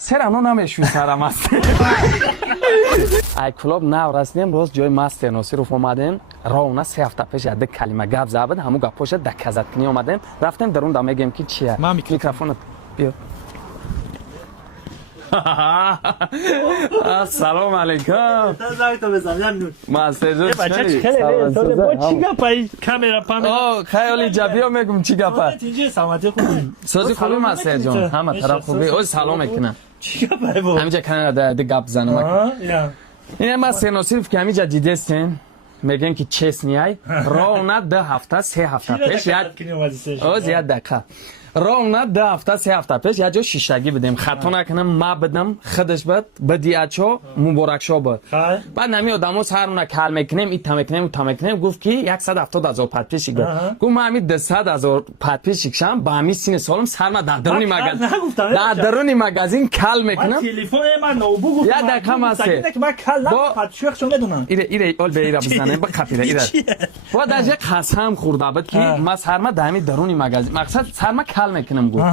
سرانو نمیشون سرم است. ای کلاب نو رسیدیم روز جای مست ناصرов اومدیم راونا 3 هفته پیش یک کلمه گپ زد همون گپاش دکزت کنی اومدیم رفتیم درون دا میگیم که چیه میکروفون بیا. سلام علیکم. تو بزنم مستر خیلی با چی گپای کامera پامه خیلی جبیو میگم چی گپا اینجا سلامتی خوبی سازی خوبی مستر جان همه طرف خوبی او سلام میکنم چی گپای با همینجا کنار د گپ زنم این مستر ناصرов که همینجا دیدستین میگن که چیس نیای راونا 10 هفته 3 هفته پیش او زیاد دقیقه راونا 10 هفته 3 هفته پیش یه جا شیشگی بدیم خطا نکنم ما بدم خودش بد بدیاچو مبارک شو بد بعد نمی آدمو سرونه کال میکنیم ایت میکنیم گفت که 170,000 پات پیش گفت ما همین 200,000 پات پیش شکم با همین سین سالم سرما در درونی مغازه در درونی مغازین کال میکنم تلفن من نوبو گفت یا دقیقه ماسه من کال پات شوخ شو میدونم ایره اول به ایره بزنه با کپیره ایره و در یک قسم خورده بود که ما سرما در همین درونی مغازه مقصد سرما کال میکنم گفت